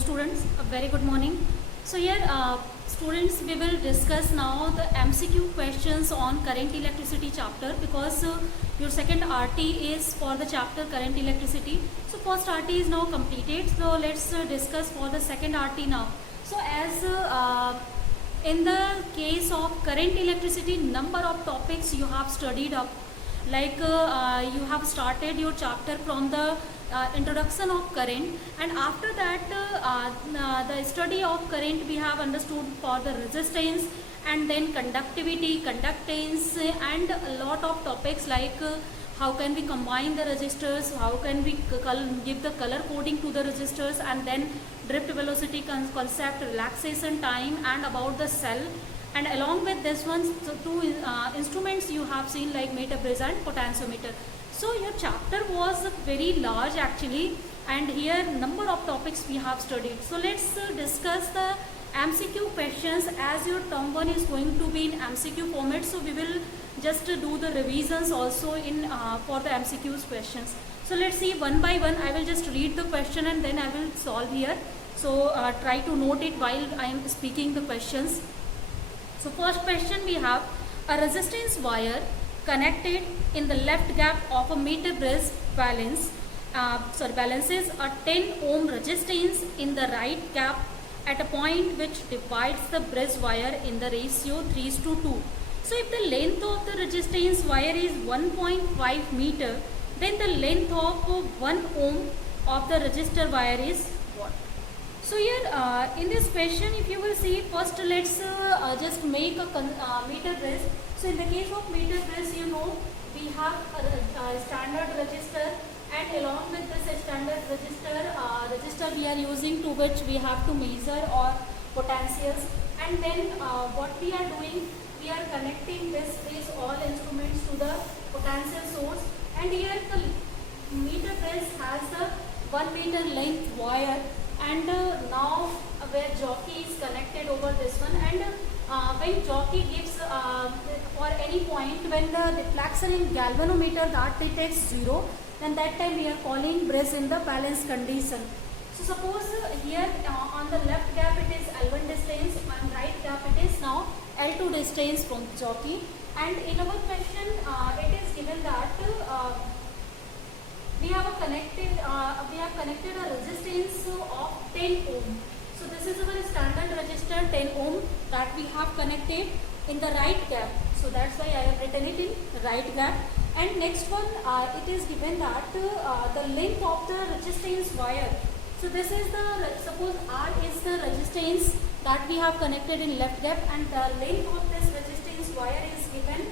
students, a very good morning. So here students, we will discuss now the MCQ questions on current electricity chapter, because your second RT is for the chapter current electricity. So first RT is now completed, so let's discuss for the second RT now. So as in the case of current electricity, number of topics you have studied up, like you have started your chapter from the introduction of current, and after that the study of current we have understood for the resistance, and then conductivity, conductance, and a lot of topics like how can we combine the resistors, how can we give the color coding to the resistors, and then drift velocity concept, relaxation time, and about the cell. And along with this one, so two instruments you have seen like meter bridge and potentiometer. So your chapter was very large actually, and here number of topics we have studied. So let's discuss the MCQ questions, as your term 1 is going to be in MCQ format. So we will just do the revisions also in for the MCQs questions. So let's see one by one. I will just read the question and then I will solve here. So try to note it while I am speaking the questions. So first question we have: a resistance wire connected in the left gap of a meter bridge balances a 10 ohm resistance in the right gap at a point which divides the bridge wire in the ratio 3:2. So if the length of the resistance wire is 1.5 meter, then the length of 1 ohm of the resistor wire is what? So here in this question, if you will see, first let's just make a meter bridge. So in the case of meter bridge, you know, we have a standard resistor, and along with this standard resistor we are using, to which we have to measure or potentials. And then what we are doing, we are connecting these all instruments to the potential source. And here the meter bridge has the 1 meter length wire, and now where jockey is connected over this one, and when jockey gives for any point, when the deflection in galvanometer that detects 0, then that time we are calling bridge in the balance condition. So suppose here on the left gap it is L1 distance, on right gap it is now L2 distance from jockey. And in our question it is given that we have connected a resistance of 10 ohm. So this is our standard resistor 10 ohm that we have connected in the right gap. So that's why I have written it in right gap. And next one, it is given that the length of the resistance wire. So this is suppose R is the resistance that we have connected in left gap, and the length of this resistance wire is given.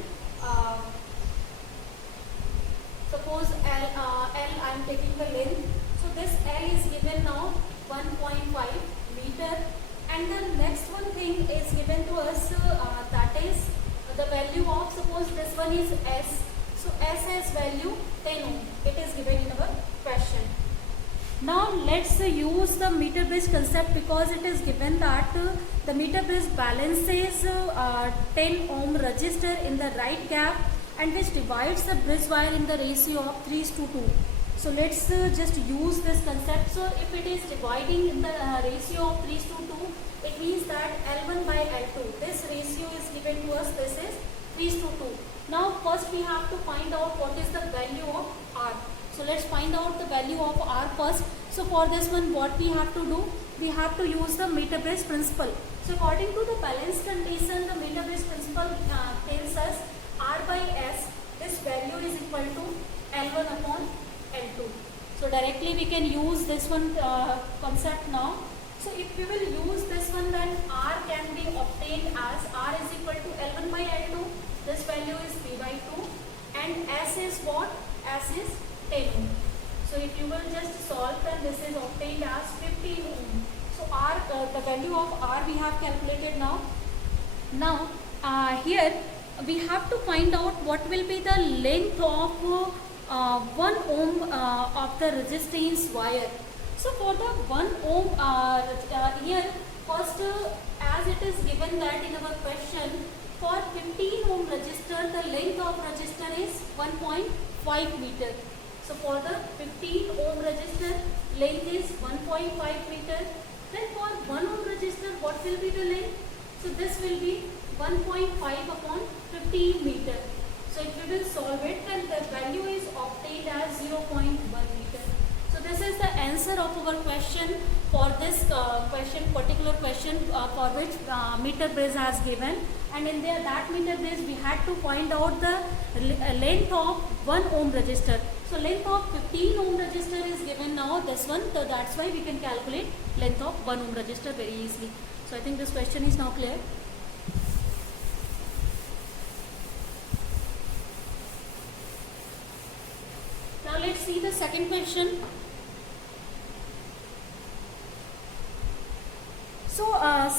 Suppose L I am taking the length. So this L is given now 1.5 meter, and the next one thing is given to us, that is the value of, suppose this one is S. So S has value 10 ohm. It is given in our question. Now let's use the meter bridge concept, because it is given that the meter bridge balances 10 ohm resistor in the right gap, and which divides the bridge wire in the ratio of 3:2. So let's just use this concept. So if it is dividing in the ratio of 3:2, it means that L1 by L2. This ratio is given to us. This is 3:2. Now first we have to find out what is the value of R. So let's find out the value of R first. So for this one, what we have to do? We have to use the meter bridge principle. So according to the balance condition, the meter bridge principle tells us R by S, this value is equal to L1 upon L2. So directly we can use this one concept now. So if we will use this one, then R can be obtained as R is equal to L1 by L2. This value is 3 by 2, and S is what? S is 10 ohm. So if you will just solve, then this is obtained as 15 ohm. So R, the value of R we have calculated now. Now here we have to find out what will be the length of 1 ohm of the resistance wire. So for the 1 ohm here, first as it is given that in our question, for 15 ohm resistor, the length of resistor is 1.5 meter. So for the 15 ohm resistor, length is 1.5 meter, will be the length? So this will be 1.5 upon 15 meter. So if you will solve it, then the value is obtained as 0.1 meter. So this is the answer of our question for this particular question for which meter bridge has given. And in that meter bridge we had to find out the length of 1 ohm resistor. So length of 15 ohm resistor is given now, this one. So that's why we can calculate length of 1 ohm resistor very easily. So I think this question is now clear. Now let's see the second question. So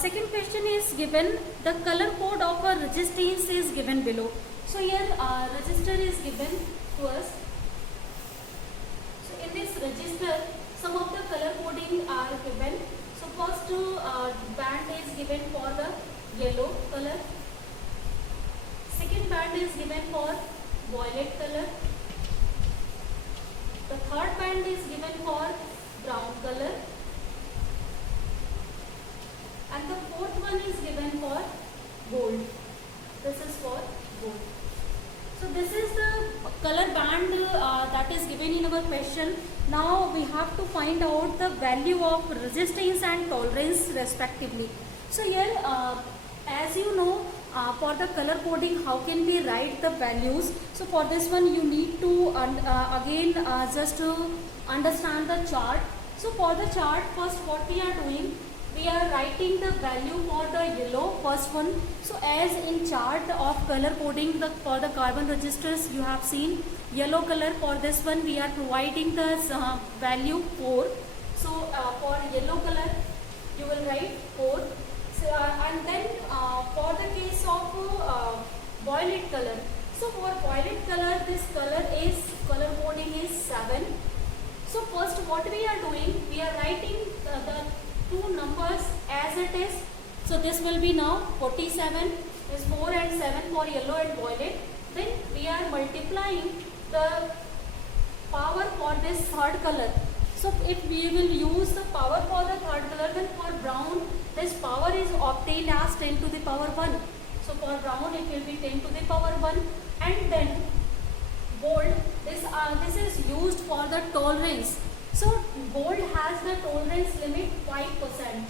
second question is given, the color code of a resistance is given below. So here resistor is given to us. So in this resistor, some of the color coding are given. So first band is given for the yellow color. Second band is given for violet color. The third band is given for brown color. And the fourth one is given for gold. This is for gold. So this is the color band that is given in our question. Now we have to find out the value of resistance and tolerance respectively. So here as you know, for the color coding, how can we write the values? So for this one you need to again just to understand the chart. So for the chart, first what we are doing, we are writing the value for the yellow, first one. So as in chart of color coding for the carbon resistors, you have seen yellow color. For this one we are providing the value 4. So for yellow color you will write 4. So, and then for the case of violet color, so for violet color, this color coding is 7. So first what we are doing, we are writing the two numbers as it is. So this will be now 47 is 4 and 7 for yellow and violet. Then we are multiplying the power for this third color. So if we will use the power for the third color, then for brown this power is obtained as 10 to the power 1. So for brown it will be 10 to the power 1. And then gold, this is used for the tolerance. So gold has the tolerance limit 5%.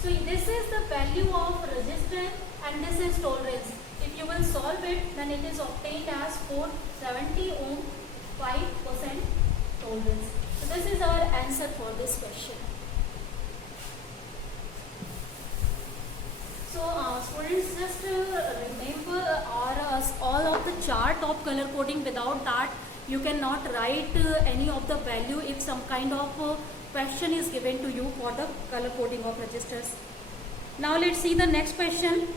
So this is the value of resistance and this is tolerance. If you will solve it, then it is obtained as 470 ohm, 5% tolerance. So this is our answer for this question. So students, just remember all of the chart of color coding. Without that you cannot write any of the value if some kind of question is given to you for the color coding of resistors. Now let's see the next question.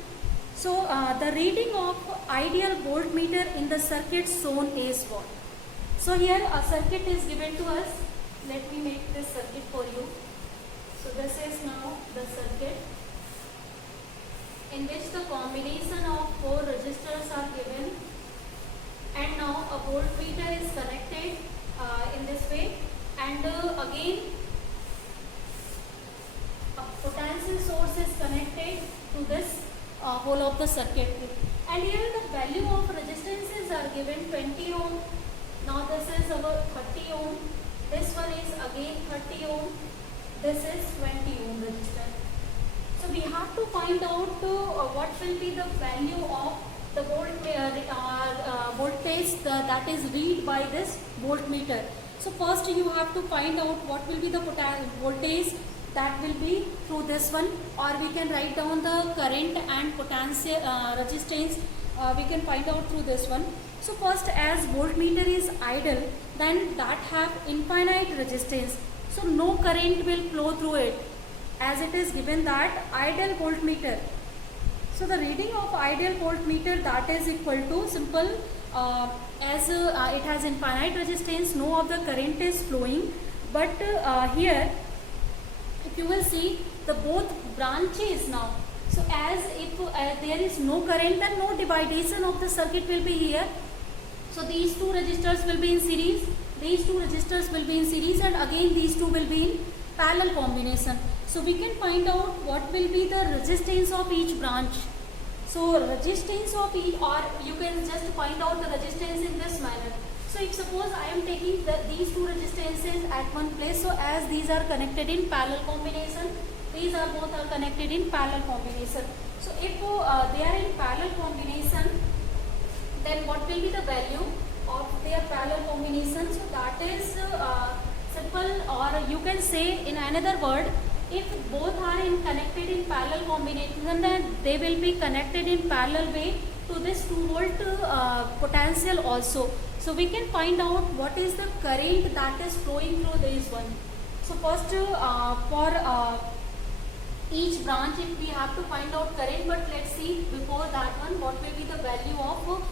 So the reading of ideal voltmeter in the circuit shown is what? So here a circuit is given to us. Let me make this circuit for you. So this is now the circuit in which the combination of 4 resistors are given, and now a voltmeter is connected in this way, and again a potential source is connected to this whole of the circuit. And here the value of resistances are given 20 ohm. Now this is our 30 ohm. This one is again 30 ohm. This is 20 ohm resistor. So we have to find out what will be the value of the voltage that is read by this voltmeter. So first you have to find out what will be the voltage that will be through this one, or we can write down the current and potential resistance. We can find out through this one. So first, as voltmeter is idle, then that have infinite resistance. So no current will flow through it, as it is given that ideal voltmeter. So the reading of ideal voltmeter, that is equal to simple as it has infinite resistance, no of the current is flowing. But here if you will see the both branches now. So as if there is no current, then no dividation of the circuit will be here. So these two resistors will be in series, these two resistors will be in series, and again these two will be in parallel combination. So we can find out what will be the resistance of each branch. So resistance of each, or you can just find out the resistance in this manner. So if suppose I am taking these two resistances at one place, so as these are connected in parallel combination, these are both are connected in parallel combination. So if they are in parallel combination, then what will be the value of their parallel combination? So that is simple, or you can say in another word, if both are connected in parallel combination, then they will be connected in parallel way to this 2-volt potential also. So we can find out what is the current that is flowing through this one. So first for each branch, if we have to find out current, but let's see before that one what will be the value of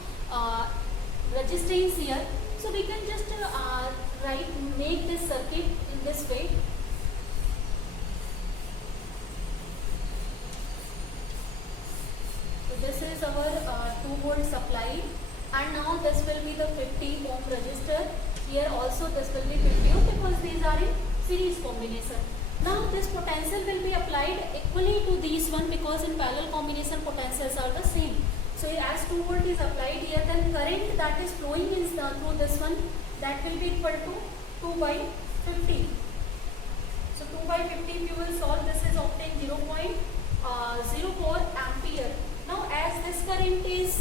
resistance here. So we can just make this circuit in this way. So this is our 2-volt supply, and now this will be the 50 ohm resistor. Here also this will be 50 ohm because these are in series combination. Now this potential will be applied equally to these one because in parallel combination potentials are the same. So as 2-volt is applied here, then current that is flowing in through this one, that will be equal to 2 by 50. So 2 by 50, if you will solve, this is obtained 0.04 ampere. Now as this current is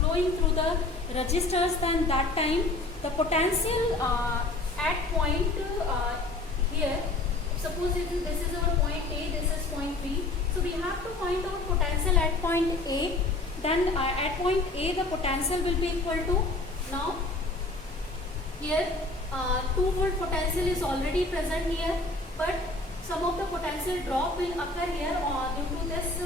flowing through the resistors, then that time the potential at point here, suppose this is our point A, this is point B. So we have to find out potential at point A. Then at point A the potential will be equal to, now here 2-volt potential is already present here, but some of the potential drop will occur here due to this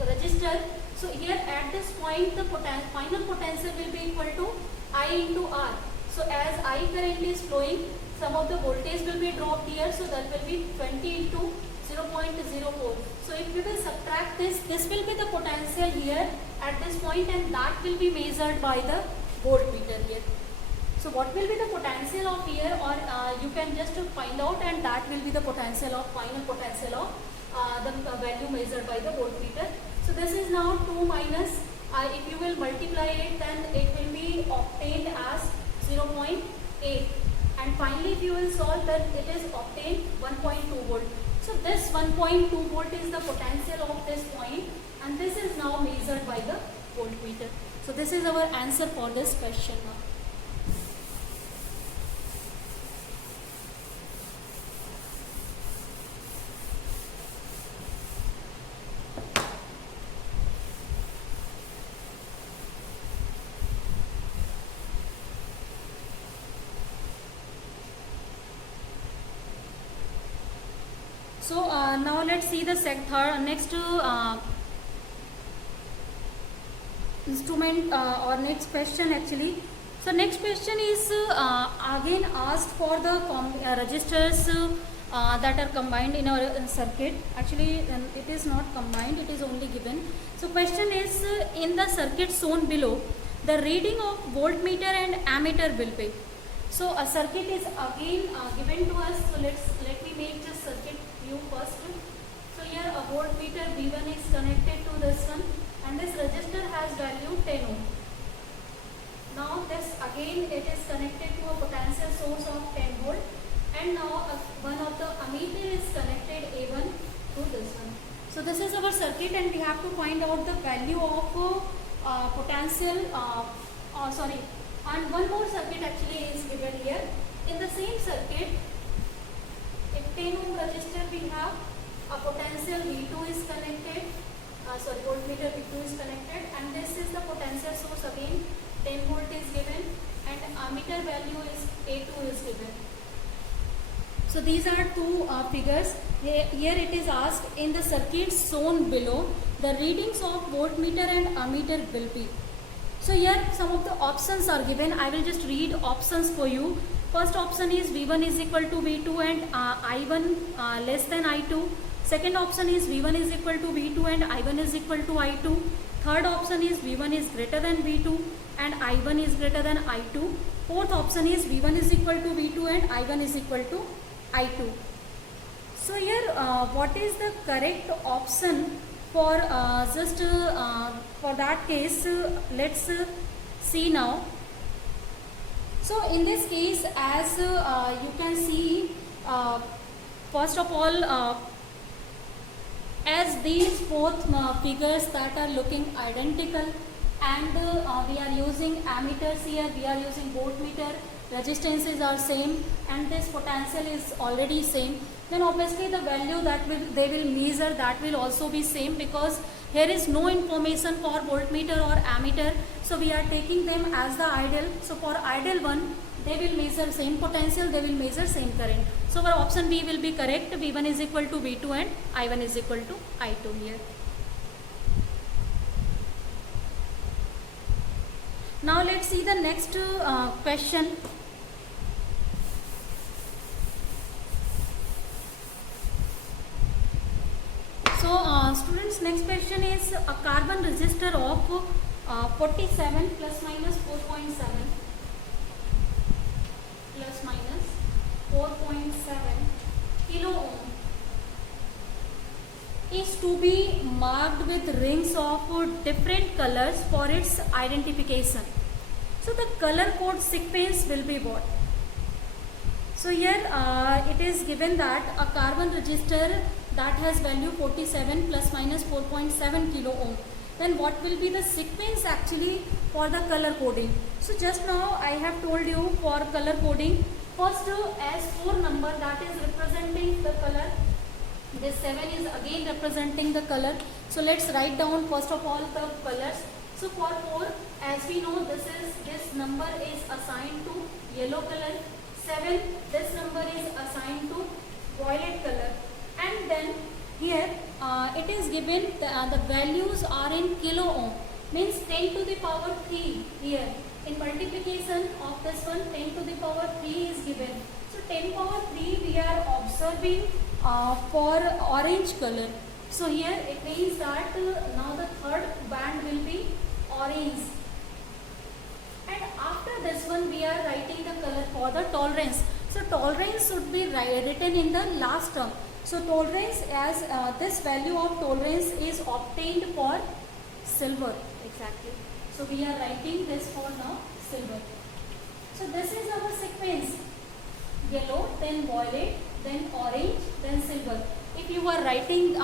resistor. So here at this point the final potential will be equal to I into R. So as I current is flowing, some of the voltage will be dropped here, so that will be 20 into 0.04. So if we will subtract this, this will be the potential here at this point, and that will be measured by the voltmeter here. So what will be the potential of here, or you can just find out, and that will be the potential of final potential of the value measured by the voltmeter. So this is now 2 minus, if you will multiply it, then it will be obtained as 0.8. And finally if you will solve, then it is obtained 1.2 volt. So this 1.2 volt is the potential of this point, and this is now measured by the voltmeter. So this is our answer for this question now. So now let's see the next instrument or next question actually. So next question is again asked for the resistors that are combined in our circuit. Actually it is not combined, it is only given. So question is in the circuit shown below, the reading of voltmeter and ammeter will be. So a circuit is again given to us. So let me make this circuit view first. So here a voltmeter V1 is connected to this one, and this resistor has value 10 ohm. Now this again it is connected to a potential source of 10 volt, and now one of the ammeter is connected A1 to this one. So this is our circuit, and we have to find out the value of potential. And one more circuit actually is given here. In the same circuit, if 10 ohm resistor we have a potential V2 is connected, voltmeter V2 is connected, and this is the potential source again 10 volt is given, and ammeter value is A2 is given. So these are two figures. Here it is asked in the circuit shown below, the readings of voltmeter and ammeter will be. So here some of the options are given. I will just read options for you. First option is V1 is equal to V2 and I1 less than I2. Second option is V1 is equal to V2 and I1 is equal to I2. Third option is V1 is greater than V2 and I1 is greater than I2. Fourth option is V1 is equal to V2 and I1 is equal to I2. So here what is the correct option for for that case, let's see now. So in this case, as you can see, first of all, as these both figures that are looking identical, and we are using ammeters here, we are using voltmeter, resistances are same, and this potential is already same, then obviously the value that they will measure, that will also be same, because here is no information for voltmeter or ammeter, so we are taking them as the ideal. So for ideal one, they will measure same potential, they will measure same current. So our option B will be correct. V1 is equal to V2 and I1 is equal to I2 here. Now let's see the next question. So students, next question is a carbon resistor of 47 plus minus 4.7 plus minus 4.7 kilo ohm is to be marked with rings of different colors for its identification. So the color code sequence will be what? So here it is given that a carbon resistor that has value 47 plus minus 4.7 kilo ohm. Then what will be the sequence actually for the color coding? So just now I have told you for color coding, first S4 number that is representing the color. This 7 is again representing the color. So let's write down first of all the colors. So for 4, as we know, this number is assigned to yellow color. 7, this number is assigned to violet color. And then here it is given the values are in kilo ohm, means 10 to the power 3 here. In multiplication of this one, 10 to the power 3 is given. So 10 power 3 we are observing for orange color. So here it means that now the third band will be orange. And after this one we are writing the color for the tolerance. So tolerance should be written in the last term. So tolerance, as this value of tolerance is obtained for silver exactly. So we are writing this for now silver. So this is our sequence: yellow, then violet, then orange, then silver. If you are writing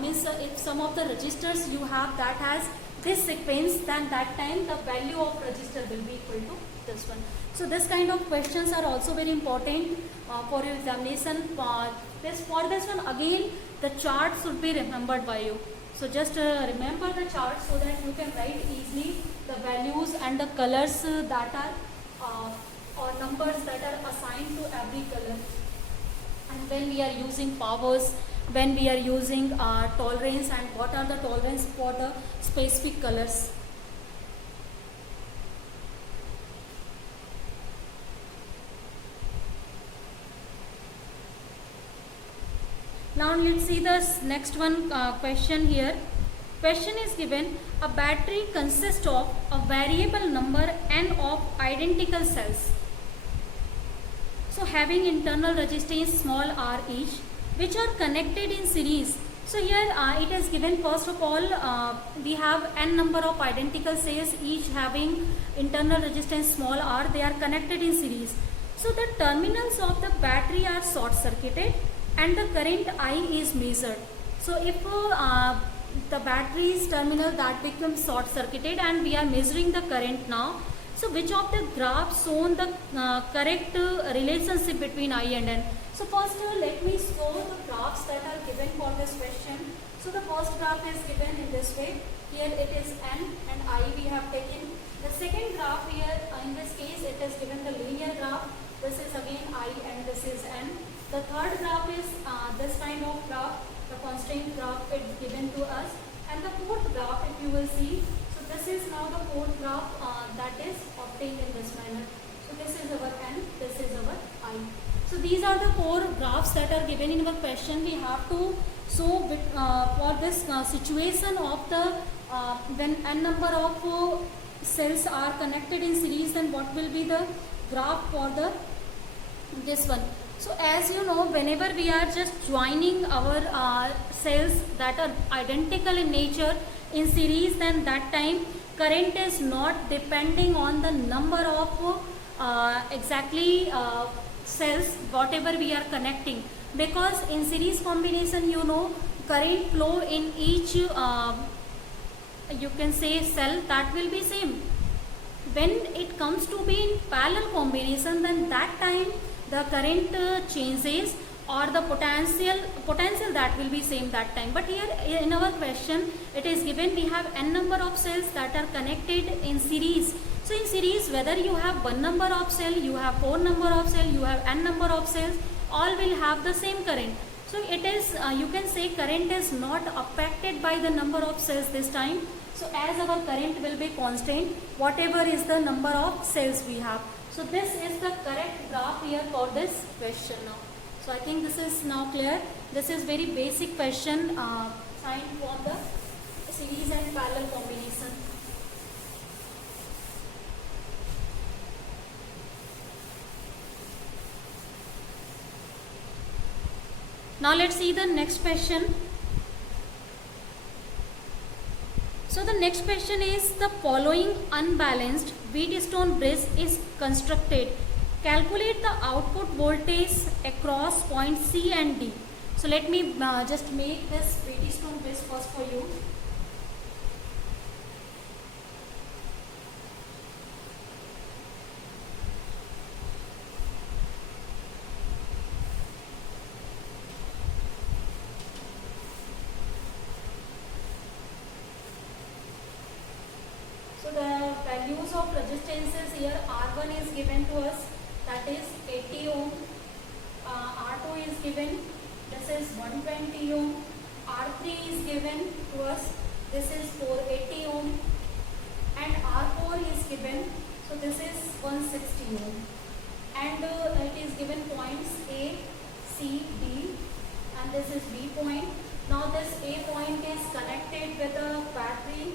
means if some of the registers you have that has this sequence, then that time the value of register will be equal to this one. So this kind of questions are also very important for your examination. For this one again the chart should be remembered by you. So just remember the chart so that you can write easily the values and the colors that are or numbers that are assigned to every color. And when we are using powers, when we are using tolerance, and what are the tolerance for the specific colors. Now let's see the next one question here. Question is given: a battery consists of a variable number n of identical cells, so having internal resistance small r each, which are connected in series. So here it is given, first of all we have n number of identical cells each having internal resistance small r, they are connected in series. So the terminals of the battery are short circuited and the current I is measured. So if the battery's terminal that becomes short circuited and we are measuring the current now, so which of the graphs shown the correct relationship between I and N? So first let me show the graphs that are given for this question. So the first graph is given in this way. Here it is N and I we have taken. The second graph here, in this case it is given the linear graph. This is again I and this is N. The third graph is this kind of graph, the constraint graph is given to us. And the fourth graph, if you will see, so this is now the fourth graph that is obtained in this manner. So this is our N, this is our I. So these are the four graphs that are given in our question. We have to show for this situation of the when n number of cells are connected in series, then what will be the graph for the this one. So as you know, whenever we are just joining our cells that are identical in nature in series, then that time current is not depending on the number of exactly cells whatever we are connecting, because in series combination, you know, current flow in each you can say cell, that will be same. When it comes to be in parallel combination, then that time the current changes, or the potential that will be same that time. But here in our question it is given we have n number of cells that are connected in series. So in series, whether you have one number of cell, you have four number of cell, you have n number of cells, all will have the same current. So it is you can say current is not affected by the number of cells this time. So as our current will be constant, whatever is the number of cells we have. So this is the correct graph here for this question now. So I think this is now clear. This is very basic question signed for the series and parallel combination. Now let's see the next question. So the next question is, the following unbalanced Wheatstone bridge is constructed. Calculate the output voltage across points C and D. So let me just make this Wheatstone bridge first for you. So the values of resistances here, R1 is given to us, that is 80 ohm, R2 is given, this is 120 ohm, R3 is given to us, this is 480 ohm, and R4 is given, so this is 160 ohm, and it is given points A, C, D, and this is B point. Now this A point is connected with a battery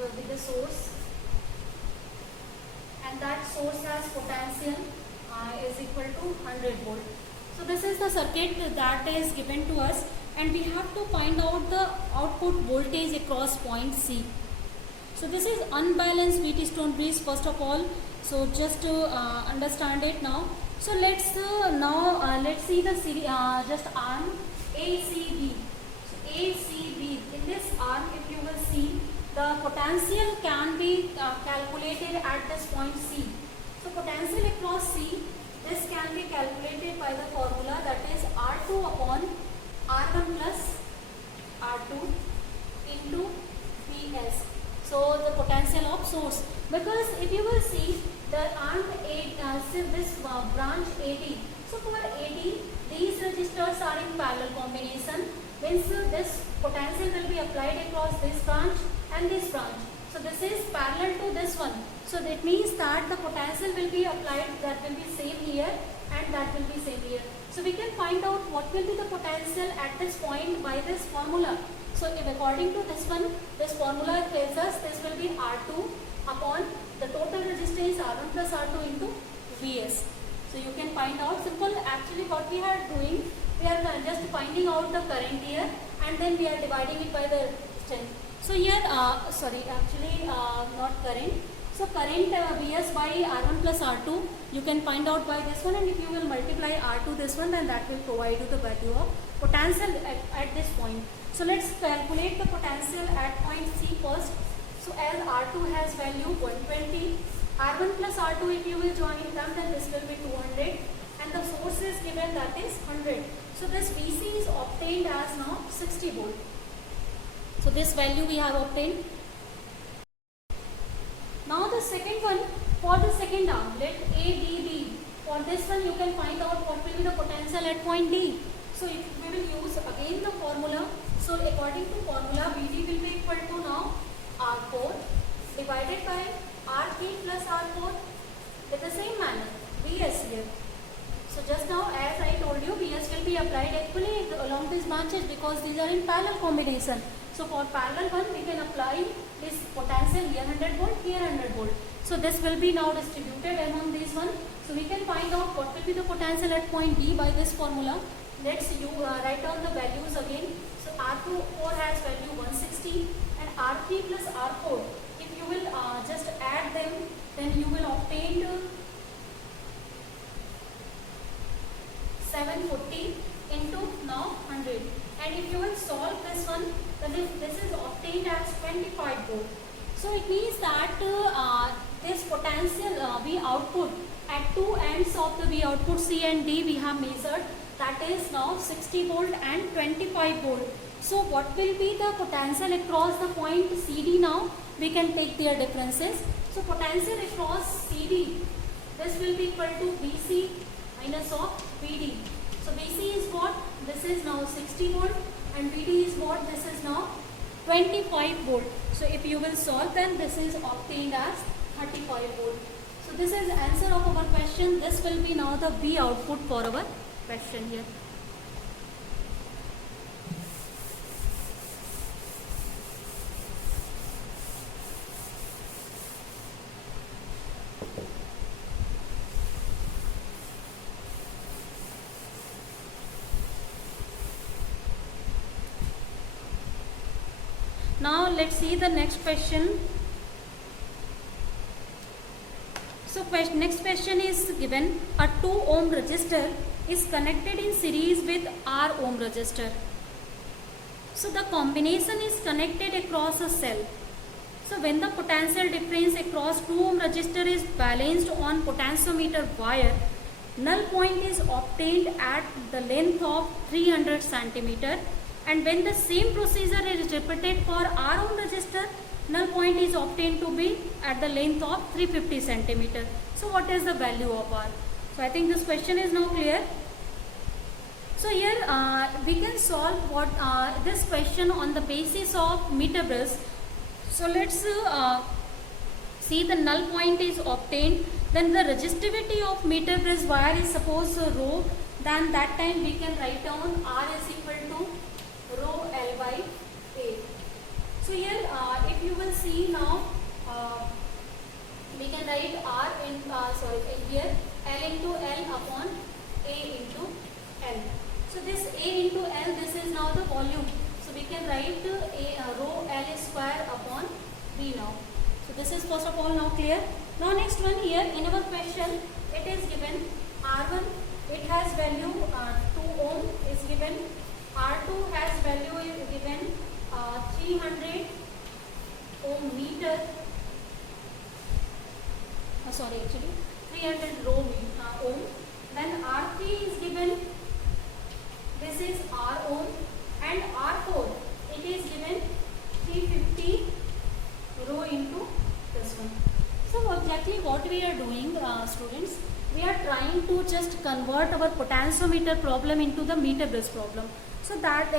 with the source, and that source has potential is equal to 100 volt. So this is the circuit that is given to us, and we have to find out the output voltage across point C. So this is unbalanced Wheatstone bridge first of all. So just to understand it now. So let's see the series, just arm ACB. So ACB, in this arm, if you will see, the potential can be calculated at this point C. So potential across C, this can be calculated by the formula, that is R2 upon R1 plus R2 into Vs. So the potential of source, because if you will see the arm this branch AD. So for AD, these resistors are in parallel combination, means this potential will be applied across this branch and this branch. So this is parallel to this one. So that means that the potential will be applied, that will be same here and that will be same here. So we can find out what will be the potential at this point by this formula. So if according to this one, this formula tells us this will be R2 upon the total resistance R1 plus R2 into Vs. So you can find out simple. Actually what we are doing, we are just finding out the current here and then we are dividing it by the resistance. So here, not current. So current Vs by R1 plus R2, you can find out by this one, and if you will multiply R2 this one, then that will provide you the value of potential at this point. So let's calculate the potential at point C first. So as R2 has value 120, R1 plus R2 if you will join them, then this will be 200, and the source is given, that is 100. So this Vc is obtained as now 60 volt. So this value we have obtained. Now the second one, for the second arm, let ADB. For this one you can find out what will be the potential at point D. So if we will use again the formula. So according to formula, Vd will be equal to now R4 divided by R3 plus R4 with the same manner, Vs here. So just now as I told you, Vs will be applied equally along these branches because these are in parallel combination. So So for parallel one, we can apply this potential here 100 volt, here 100 volt. So this will be now distributed among these one. So we can find out what will be the potential at point D by this formula. Let's write down the values again. So R4 has value 160 and R3 plus R4. If you will just add them, then you will obtain 740 into now 100. And if you will solve this one, then this is obtained as 25 volt. So it means that this potential V output at two ends of the V output C and D we have measured, that is now 60 volt and 25 volt. So what will be the potential across the point CD now? We can take their differences. So potential across CD, this will be equal to VC minus of VD. So VC is what? This is now 60 volt and VD is what? This is now 25 volt. So if you will solve, then this is obtained as 35 volt. So this is the answer of our question. This will be now the V output for our question here. Now let's see the next question. So next question is given: a 2 ohm resistor is connected in series with R ohm resistor. So the combination is connected across a cell. So when the potential difference across 2 ohm resistor is balanced on potentiometer wire, null point is obtained at the length of 300 centimeter. And when the same procedure is repeated for R ohm resistor, null point is obtained to be at the length of 350 centimeter. So what is the value of R? So I think this question is now clear. So here we can solve what this question on the basis of meter brush. So let's see, the null point is obtained. Then the resistivity of meter brush wire is suppose rho. Then that time we can write down R is equal to rho L by A. So here if you will see now, we can write R in here L into L upon A into L. So this A into L, this is now the volume. So we can write rho L square upon B now. So this is first of all now clear. Now next one here in our question, it is given R1, it has value 2 ohm is given. R2 has value is given 300 ohm meter. 300 ohm. Then R3 is given. This is R ohm, and R4 it is given 350 rho into this one. So exactly what we are doing, students, we are trying to just convert our potentiometer problem into the meter brush problem. So that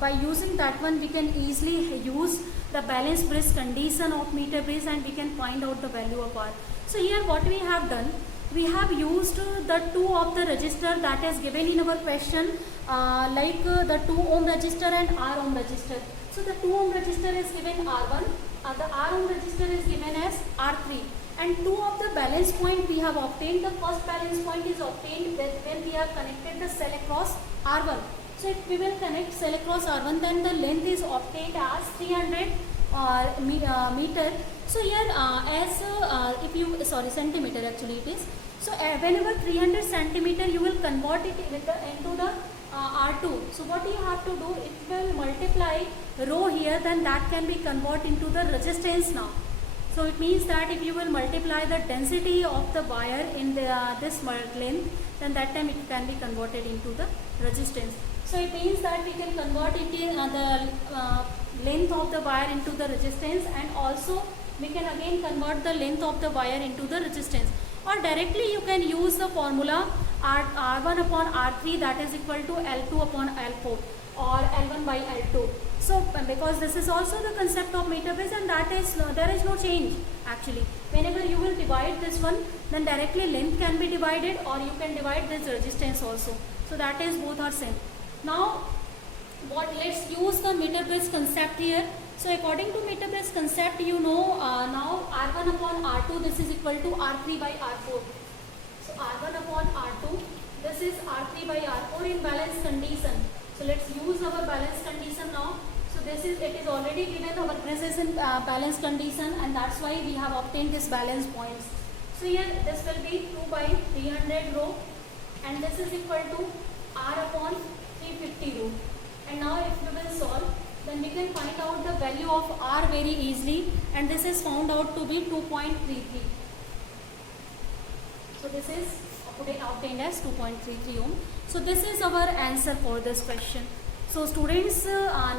by using that one, we can easily use the balance brush condition of meter brush and we can find out the value of R. So here what we have done, we have used the 2 of the resistor that is given in our question, the 2 ohm resistor and R ohm resistor. So the 2 ohm resistor is given R1, the R ohm resistor is given as R3, and 2 of the balance point we have obtained. The first balance point is obtained when we have connected the cell across R1. So if we will connect cell across R1, then the length is obtained as 300 meter. So here centimeter actually it is. So whenever 300 centimeter, you will convert it into the R2. So what you have to do, if you will multiply rho here, then that can be converted into the resistance now. So it means that if you will multiply the density of the wire in this length, then that time it can be converted into the resistance. So it means that we can convert it in the length of the wire into the resistance, and also we can again convert the length of the wire into the resistance. Or directly you can use the formula R1 upon R3, that is equal to L2 upon L4 or L1 by L2. So because this is also the concept of meter brush, and that is there is no change actually. Whenever you will divide this one, then directly length can be divided, or you can divide this resistance also. So that is both are same. Now what, let's use the meter bridge concept here. So according to meter bridge concept, you know, now R1 upon R2, this is equal to R3 by R4. So R1 upon R2, this is R3 by R4 in balance condition. So let's use our balance condition now. So this is, it is already given, our press is in balance condition, and that's why we have obtained this balance points. So here this will be 2 by 300 rho, and this is equal to R upon 350 rho. And now if we will solve, then we can find out the value of R very easily, and this is found out to be 2.33. So this is obtained as 2.33 ohm. So this is our answer for this question. So students,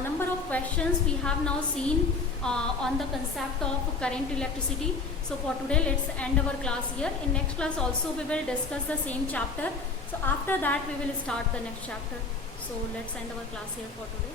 number of questions we have now seen on the concept of current electricity. So for today, let's end our class here. In next class also we will discuss the same chapter. So after that we will start the next chapter. So let's end our class here for today.